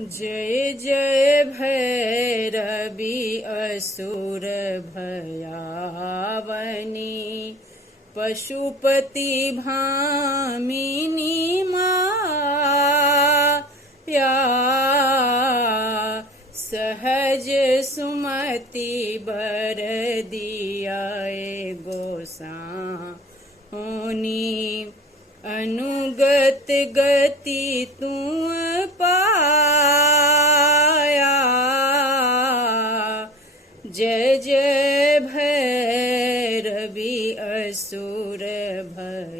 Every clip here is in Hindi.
जय जय भैरवी असुर भयावनी पशुपति भामिनी माया सहज सुमति बर दिया गोसाउनी अनुगत गति तुम पाया। जय जय भैरवी असुर भयावनी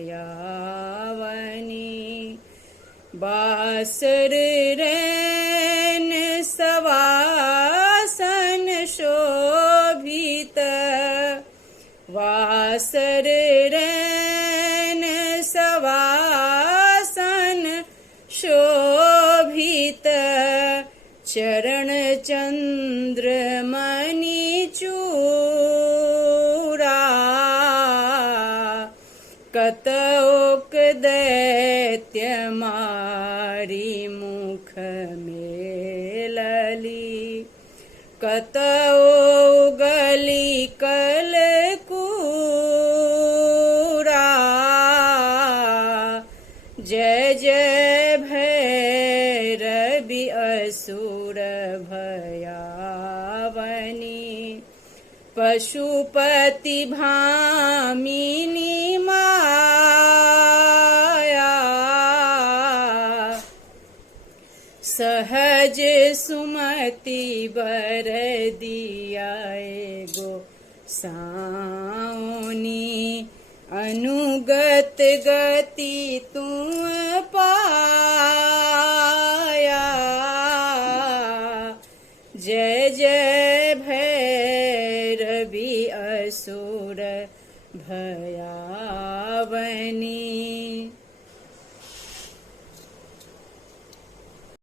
बासर रैन सवासन शोभित वासर रैन सवासन शोभित चरण चंद्रमणि चूरा कतौक दैत्य मारी मुख मेलली कतौ गली कलकूरा। जय जय भैरवी असुर भयावनी पशुपति भामिनी माया सहज सुमति बर दिया गोसाउनी अनुगत गति तुम पाया। जय जय भैरवी असुर भयावनी।